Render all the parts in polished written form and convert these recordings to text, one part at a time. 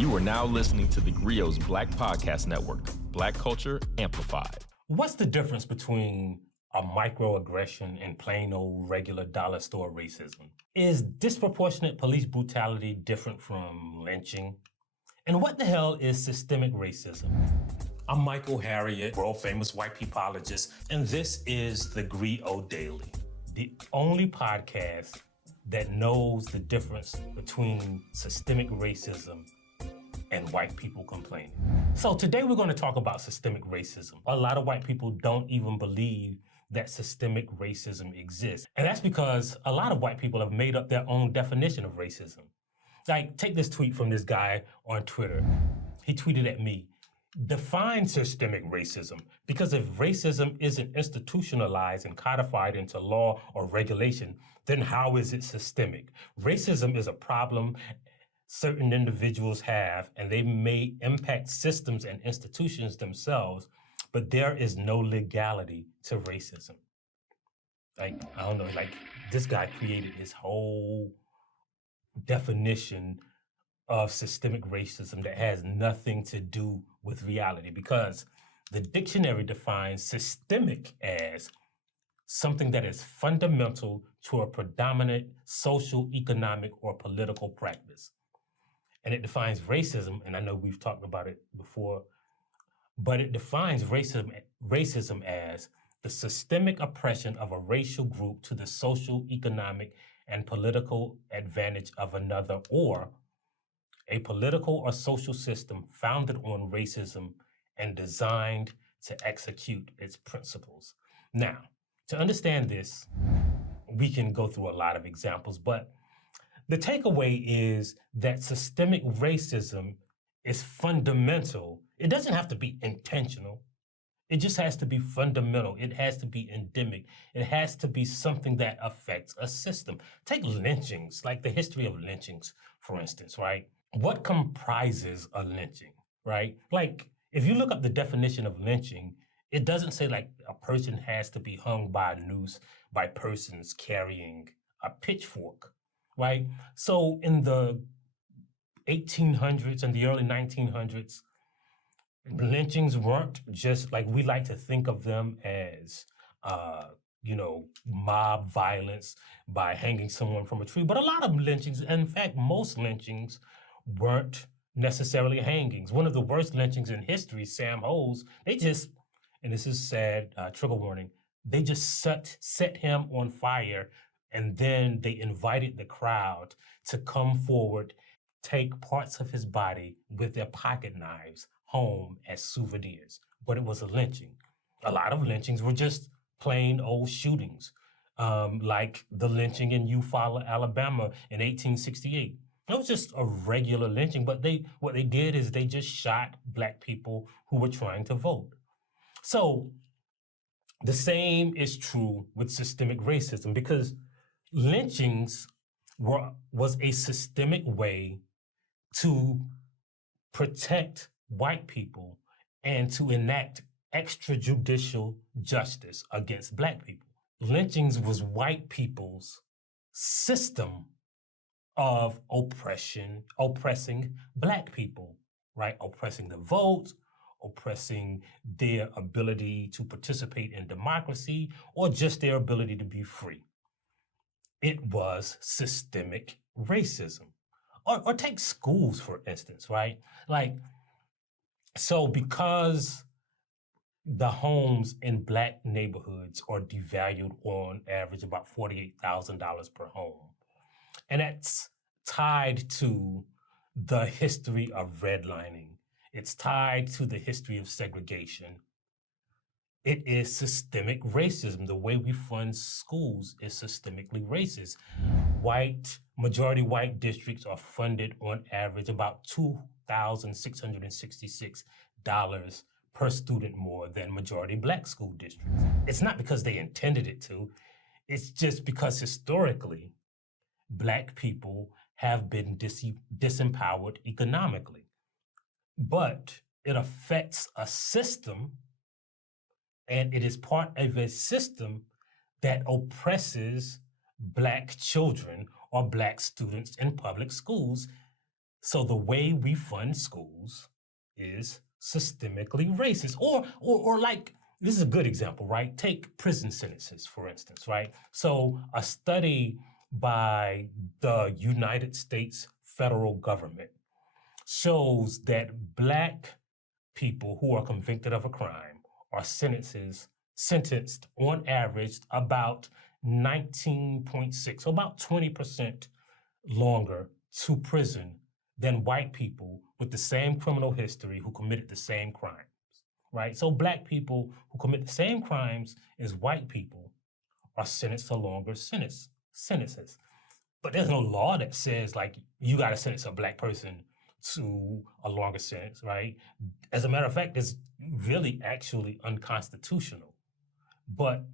You are now listening to theGrio's Black Podcast Network, Black Culture Amplified. What's the difference between a microaggression and plain old regular dollar store racism? Is disproportionate police brutality different from lynching? And what the hell is systemic racism? I'm Michael Harriot, world-famous white peopleologist, and this is theGrio Daily, the only podcast that knows the difference between systemic racism and white people complaining. So today we're going to talk about systemic racism. A lot of white people don't even believe that systemic racism exists. And that's because a lot of white people have made up their own definition of racism. Like, take this tweet from this guy on Twitter. He tweeted at me, "Define systemic racism, because if racism isn't institutionalized and codified into law or regulation, then how is it systemic? Racism is a problem certain individuals have, and they may impact systems and institutions themselves, but there is no legality to racism." Like, I don't know, like this guy created his whole definition of systemic racism that has nothing to do with reality, because the dictionary defines systemic as something that is fundamental to a predominant social, economic, or political practice. And it defines racism, and I know we've talked about it before, but it defines racism as the systemic oppression of a racial group to the social, economic, and political advantage of another, or a political or social system founded on racism and designed to execute its principles. Now, to understand this, we can go through a lot of examples, but the takeaway is that systemic racism is fundamental. It doesn't have to be intentional. It just has to be fundamental. It has to be endemic. It has to be something that affects a system. Take lynchings, like the history of lynchings, for instance, right? What comprises a lynching, right? Like, if you look up the definition of lynching, it doesn't say like a person has to be hung by a noose by persons carrying a pitchfork, right? So in the 1800s and the early 1900s, lynchings weren't just like we like to think of them as, mob violence by hanging someone from a tree. But a lot of lynchings, in fact, most lynchings weren't necessarily hangings. One of the worst lynchings in history, Sam Hose, they just, and this is sad, trigger warning, they just set him on fire, and then they invited the crowd to come forward, take parts of his body with their pocket knives home as souvenirs. But it was a lynching. A lot of lynchings were just plain old shootings, like the lynching in Eufaula, Alabama in 1868. It was just a regular lynching, but what they did is they just shot Black people who were trying to vote. So the same is true with systemic racism, because lynchings was a systemic way to protect white people and to enact extrajudicial justice against Black people. Lynchings was white people's system of oppressing Black people, right? Oppressing the vote, oppressing their ability to participate in democracy, or just their ability to be free. It was systemic racism. Or take schools, for instance, right? Like, so because the homes in Black neighborhoods are devalued on average about $48,000 per home, and that's tied to the history of redlining. It's tied to the history of segregation. It is systemic racism. The way we fund schools is systemically racist. Majority white districts are funded on average about $2,666 per student more than majority Black school districts. It's not because they intended it to. It's just because historically, Black people have been disempowered economically. But it affects a system, and it is part of a system that oppresses Black children or Black students in public schools So the way we fund schools is systemically racist. Or like, this is a good example, right? Take prison sentences, for instance, right? So a study by the United States federal government shows that Black people who are convicted of a crime are sentenced on average about 19.6, so about 20% longer to prison than white people with the same criminal history who committed the same crimes, right? So Black people who commit the same crimes as white people are sentenced to longer sentences. But there's no law that says like you got to sentence a Black person to a longer sentence, right? As a matter of fact, it's really actually unconstitutional. But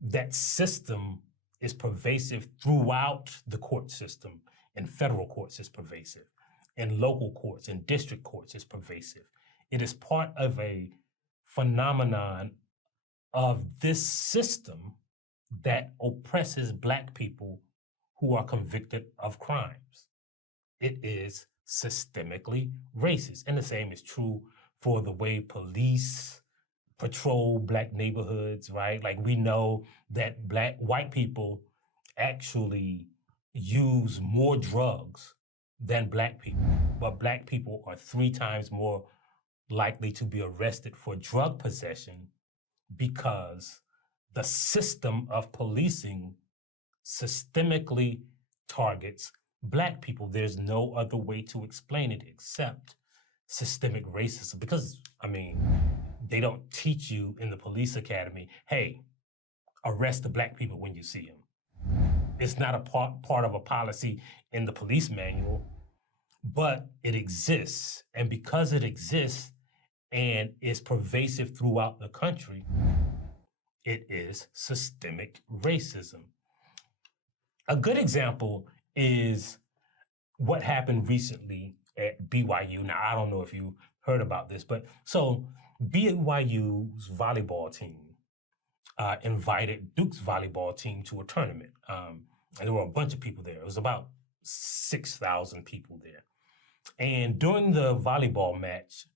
that system is pervasive throughout the court system. In federal courts, it's pervasive. In local courts, in district courts, it's pervasive. It is part of a phenomenon of this system that oppresses Black people who are convicted of crimes. It is systemically racist. And the same is true for the way police patrol Black neighborhoods, right? Like we know that white people actually use more drugs than Black people, but Black people are 3 times more likely to be arrested for drug possession because the system of policing systemically targets Black people. There's no other way to explain it except systemic racism. Because, I mean, they don't teach you in the police academy, hey, arrest the Black people when you see them. It's not a part of a policy in the police manual, but it exists. And because it exists and is pervasive throughout the country, it is systemic racism. A good example is what happened recently at BYU. Now, I don't know if you heard about this, but so BYU's volleyball team invited Duke's volleyball team to a tournament. And there were a bunch of people there. It was about 6,000 people there. And during the volleyball match,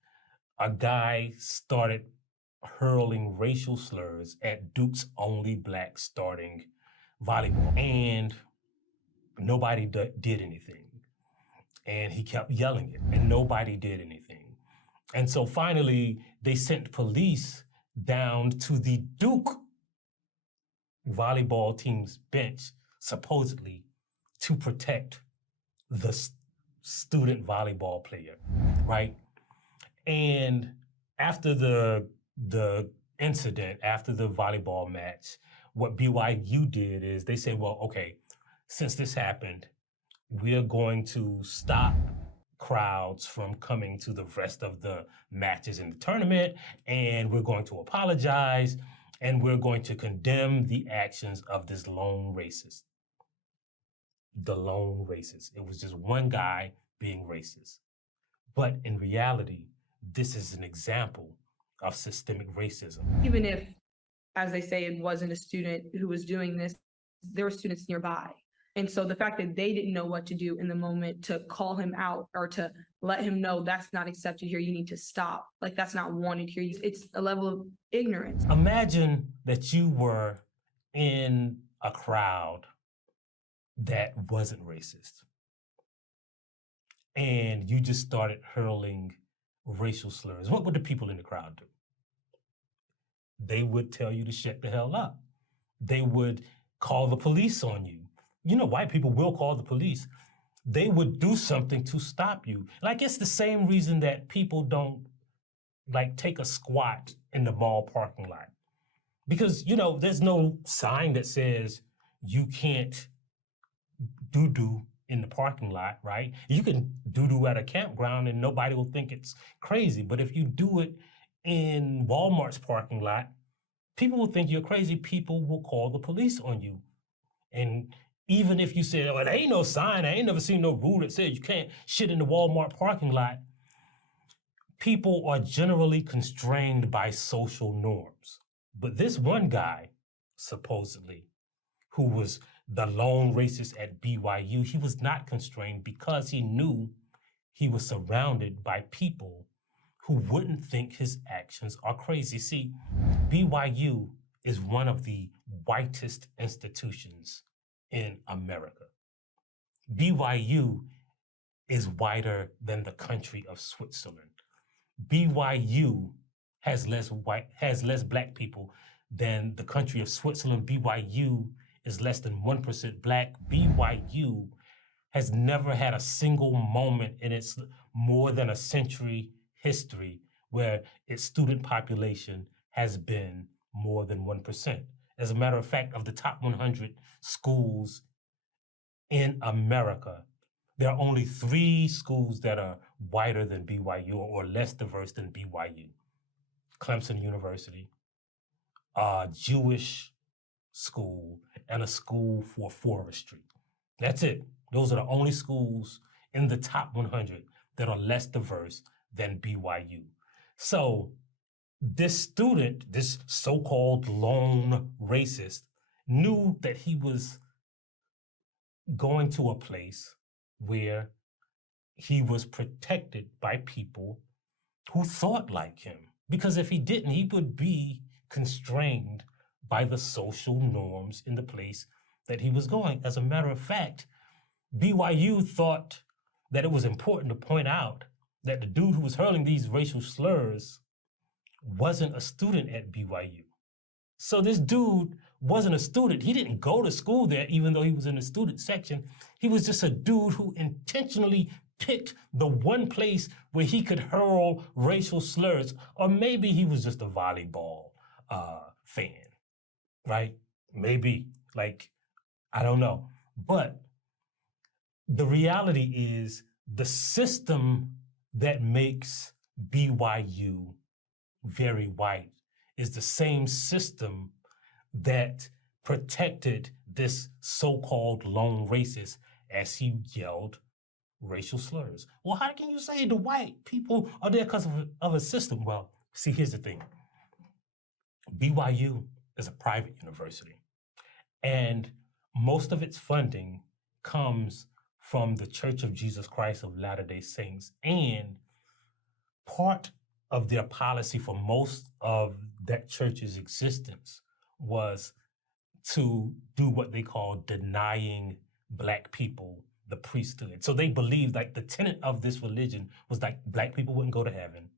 a guy started hurling racial slurs at Duke's only Black starting volleyball. And nobody did anything. And he kept yelling it, and nobody did anything. And so finally, they sent police down to the Duke volleyball team's bench, supposedly, to protect the student volleyball player, right? And after the incident, after the volleyball match, what BYU did is they said, well, okay, since this happened, we're going to stop crowds from coming to the rest of the matches in the tournament, and we're going to apologize, and we're going to condemn the actions of this lone racist. The lone racist. It was just one guy being racist. But in reality, this is an example of systemic racism. Even if, as they say, it wasn't a student who was doing this, there were students nearby. And so the fact that they didn't know what to do in the moment to call him out or to let him know that's not accepted here, you need to stop. Like, that's not wanted here. It's a level of ignorance. Imagine that you were in a crowd that wasn't racist, and you just started hurling racial slurs. What would the people in the crowd do? They would tell you to shut the hell up. They would call the police on you. You know, white people will call the police. They would do something to stop you. Like, it's the same reason that people don't, like, take a squat in the mall parking lot. Because, you know, there's no sign that says you can't doo-doo in the parking lot, right? You can doo-doo at a campground and nobody will think it's crazy. But if you do it in Walmart's parking lot, people will think you're crazy. People will call the police on you. And even if you say, well, there ain't no sign, I ain't never seen no rule that says you can't shit in the Walmart parking lot, people are generally constrained by social norms. But this one guy, supposedly, who was the lone racist at BYU, he was not constrained because he knew he was surrounded by people who wouldn't think his actions are crazy. See, BYU is one of the whitest institutions in America. BYU is whiter than the country of Switzerland. BYU has less black people than the country of Switzerland. BYU is less than 1% black. BYU has never had a single moment in its more than a century history where its student population has been more than 1%. As a matter of fact, of the top 100 schools in America, there are only 3 schools that are whiter than BYU or less diverse than BYU. Clemson University, a Jewish school, and a school for forestry. That's it. Those are the only schools in the top 100 that are less diverse than BYU. So this student, this so-called lone racist, knew that he was going to a place where he was protected by people who thought like him. Because if he didn't, he would be constrained by the social norms in the place that he was going. As a matter of fact, BYU thought that it was important to point out that the dude who was hurling these racial slurs wasn't a student at BYU. So this dude wasn't a student. He didn't go to school there, even though he was in the student section. He was just a dude who intentionally picked the one place where he could hurl racial slurs, or maybe he was just a volleyball fan, right? Maybe, like, I don't know. But the reality is the system that makes BYU very white is the same system that protected this so-called lone racist as he yelled racial slurs. Well, how can you say the white people are there because of a system? Well, see, here's the thing. BYU is a private university, and most of its funding comes from the Church of Jesus Christ of Latter-day Saints, and part of their policy for most of that church's existence was to do what they call denying black people the priesthood. So they believed, like, the tenet of this religion was like black people wouldn't go to heaven,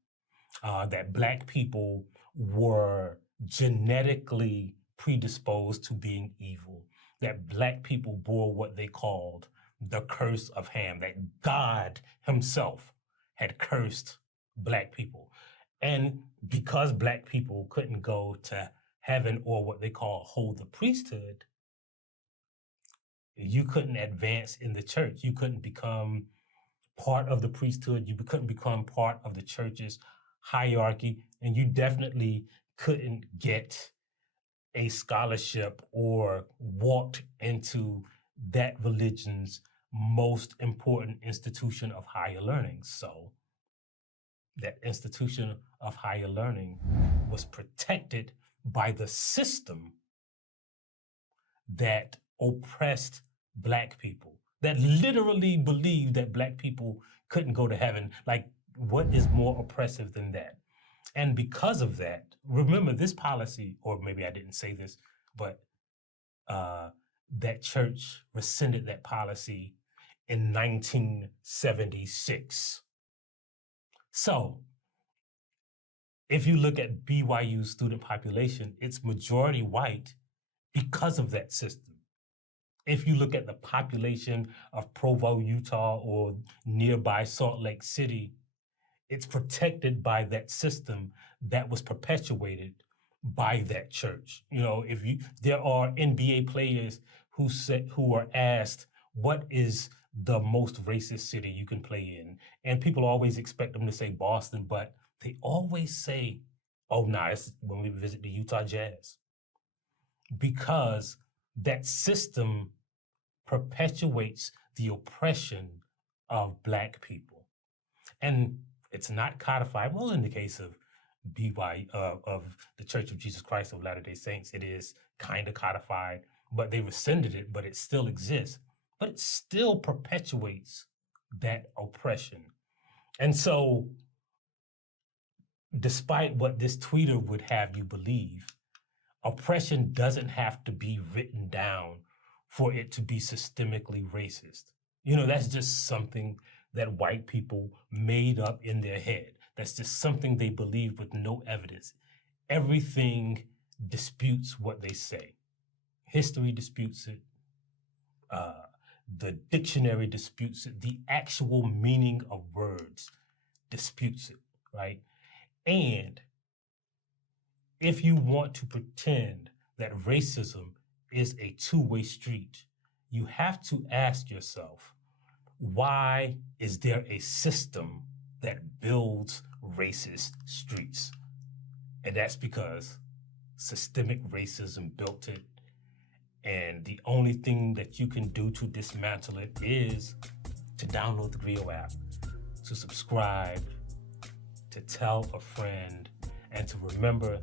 that black people were genetically predisposed to being evil, that black people bore what they called the curse of Ham, that God himself had cursed black people. And because black people couldn't go to heaven or what they call hold the priesthood, you couldn't advance in the church. You couldn't become part of the priesthood. You couldn't become part of the church's hierarchy. And you definitely couldn't get a scholarship or walked into that religion's most important institution of higher learning. So that institution of higher learning was protected by the system that oppressed black people, that literally believed that black people couldn't go to heaven. Like, what is more oppressive than that? And because of that, remember this policy, or maybe I didn't say this, but that church rescinded that policy in 1976. So if you look at BYU's student population, it's majority white because of that system. If you look at the population of Provo, Utah, or nearby Salt Lake City, it's protected by that system that was perpetuated by that church. You know, there are NBA players who are asked, what is the most racist city you can play in? And people always expect them to say Boston, but they always say, oh, nah, it's when we visit the Utah Jazz. Because that system perpetuates the oppression of black people. And it's not codified. Well, in the case of of the Church of Jesus Christ of Latter-day Saints, it is kind of codified, but they rescinded it, but it still exists. But it still perpetuates that oppression. And so, despite what this tweeter would have you believe, oppression doesn't have to be written down for it to be systemically racist. You know, that's just something that white people made up in their head. That's just something they believe with no evidence. Everything disputes what they say. History disputes it. The dictionary disputes it. The actual meaning of words disputes it, right? And if you want to pretend that racism is a two-way street, you have to ask yourself, why is there a system that builds racist streets? And that's because systemic racism built it. And the only thing that you can do to dismantle it is to download the GRIO app, to subscribe, to tell a friend, and to remember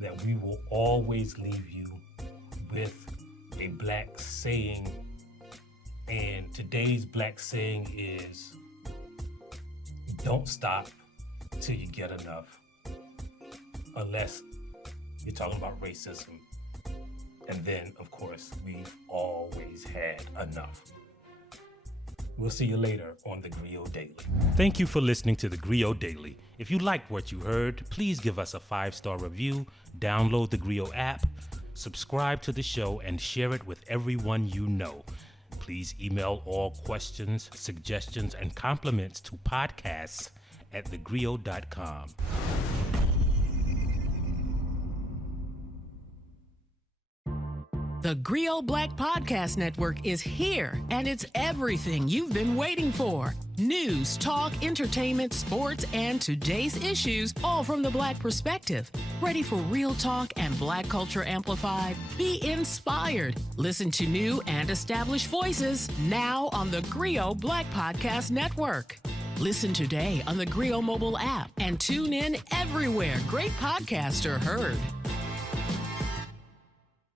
that we will always leave you with a Black saying. And today's Black saying is, don't stop till you get enough, unless you're talking about racism. And then, of course, we've always had enough. We'll see you later on the GRIO Daily. Thank you for listening to the GRIO Daily. If you liked what you heard, please give us a 5-star review, download the GRIO app, subscribe to the show, and share it with everyone you know. Please email all questions, suggestions, and compliments to podcasts@thegrio.com. The GRIO Black Podcast Network is here, and it's everything you've been waiting for. News, talk, entertainment, sports, and today's issues, all from the Black perspective. Ready for real talk and Black culture amplified? Be inspired. Listen to new and established voices now on the GRIO Black Podcast Network. Listen today on the GRIO mobile app and tune in everywhere great podcasts are heard.